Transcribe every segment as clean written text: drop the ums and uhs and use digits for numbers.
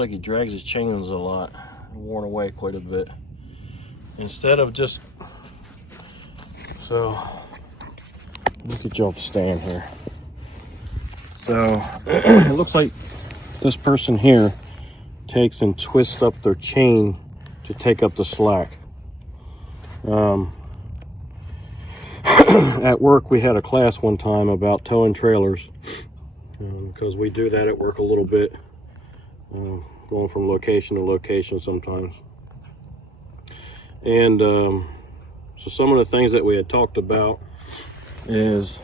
like he drags his chains a lot, worn away quite a bit. Instead of just, so let me get you off the stand here. So it looks like this person here takes and twists up their chain to take up the slack. At work, we had a class one time about towing trailers, because we do that at work a little bit, going from location to location sometimes. And so some of the things that we had talked about is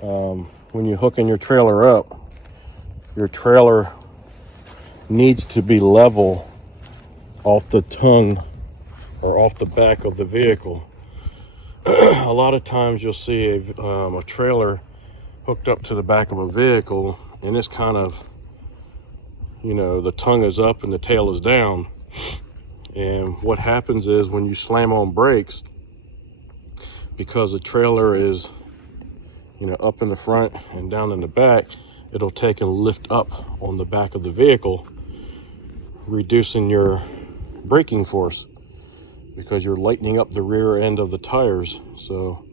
when you're hooking your trailer up, your trailer needs to be level off the tongue or off the back of the vehicle. A lot of times you'll see a trailer hooked up to the back of a vehicle, and it's kind of, you know, the tongue is up and the tail is down. And what happens is when you slam on brakes, because the trailer is, you know, up in the front and down in the back, it'll take and lift up on the back of the vehicle, reducing your braking force, because you're lightening up the rear end of the tires so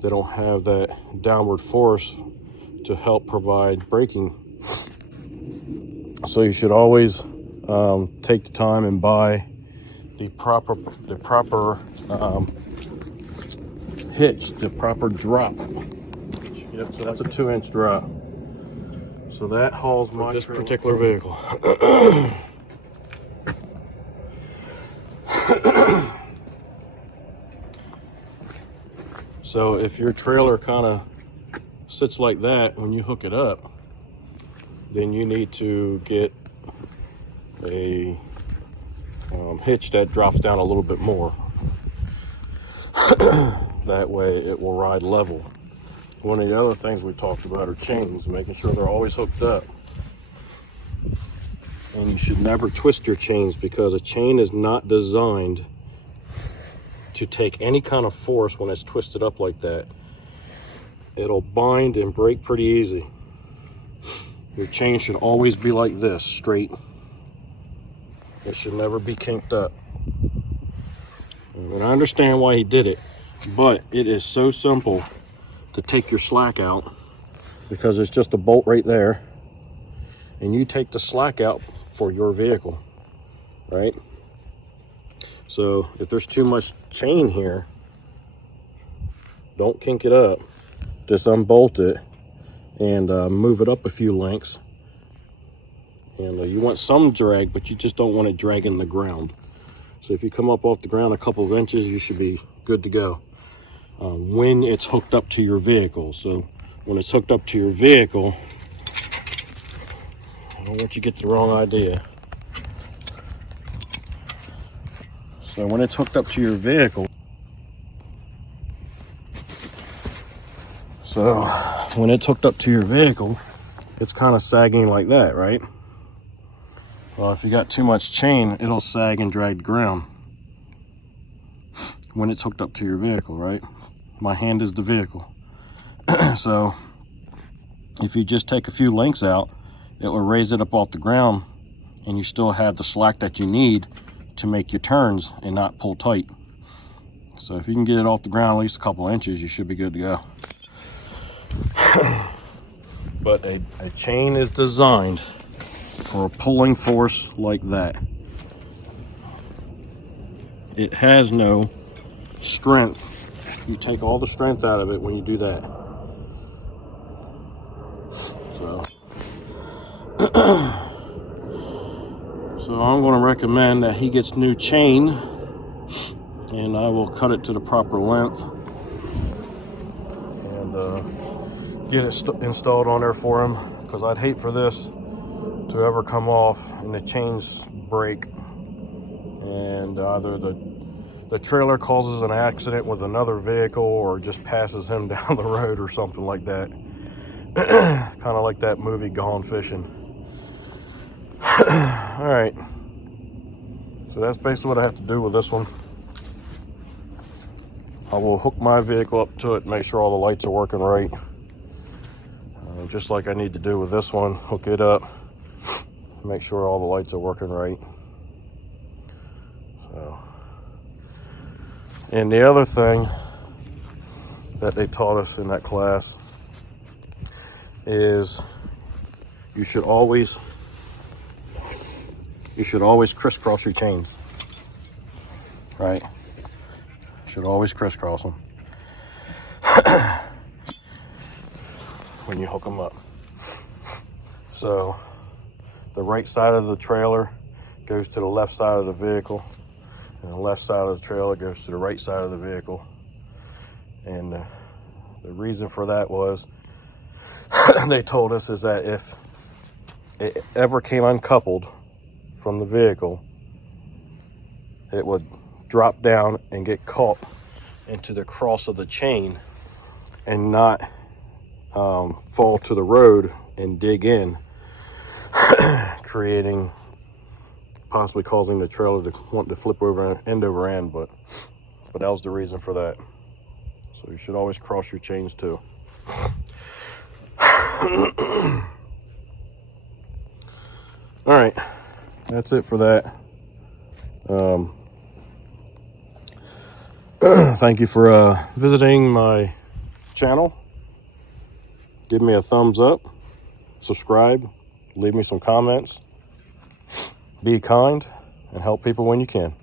they don't have that downward force to help provide braking. So you should always take the time and buy the proper hitch, the proper drop. Yep, so that's a 2-inch drop. So that hauls my this particular vehicle. So if your trailer kind of sits like that when you hook it up, then you need to get a hitch that drops down a little bit more. That way it will ride level. One of the other things we talked about are chains, making sure they're always hooked up. And you should never twist your chains, because a chain is not designed to take any kind of force when it's twisted up like that. It'll bind and break pretty easy. Your chain should always be like this, straight. It should never be kinked up. And I understand why he did it, but it is so simple to take your slack out, because it's just a bolt right there, and you take the slack out for your vehicle, right? So if there's too much chain here, don't kink it up, just unbolt it and move it up a few lengths. And you want some drag, but you just don't want it dragging the ground. So if you come up off the ground a couple of inches, you should be good to go when it's hooked up to your vehicle. So when it's hooked up to your vehicle, I don't want you to get the wrong idea. So when it's hooked up to your vehicle, it's kind of sagging like that, right? Well, if you got too much chain, it'll sag and drag the ground when it's hooked up to your vehicle, right? My hand is the vehicle. So if you just take a few lengths out, it will raise it up off the ground, and you still have the slack that you need to make your turns and not pull tight. So if you can get it off the ground at least a couple inches, you should be good to go. But a chain is designed for a pulling force like that. It has no strength. You take all the strength out of it when you do that. So I'm going to recommend that he gets new chain, and I will cut it to the proper length and get it installed on there for him, because I'd hate for this to ever come off and the chains break, and either the trailer causes an accident with another vehicle or just passes him down the road or something like that. Kind of like that movie Gone Fishing. All right, so that's basically what I have to do with this one. I will hook my vehicle up to it, make sure all the lights are working right, just like I need to do with this one. Hook it up, make sure all the lights are working right. So, and the other thing that they taught us in that class is you should always crisscross your chains, right? You should always crisscross them when you hook them up. So the right side of the trailer goes to the left side of the vehicle, and the left side of the trailer goes to the right side of the vehicle. And the reason for that was they told us is that if it ever came uncoupled from the vehicle, it would drop down and get caught into the cross of the chain and not fall to the road and dig in, creating, possibly causing the trailer to want to flip over end over end. But that was the reason for that. So you should always cross your chains too. All right, that's it for that. Thank you for visiting my channel. Give me a thumbs up, subscribe, leave me some comments. Be kind and help people when you can.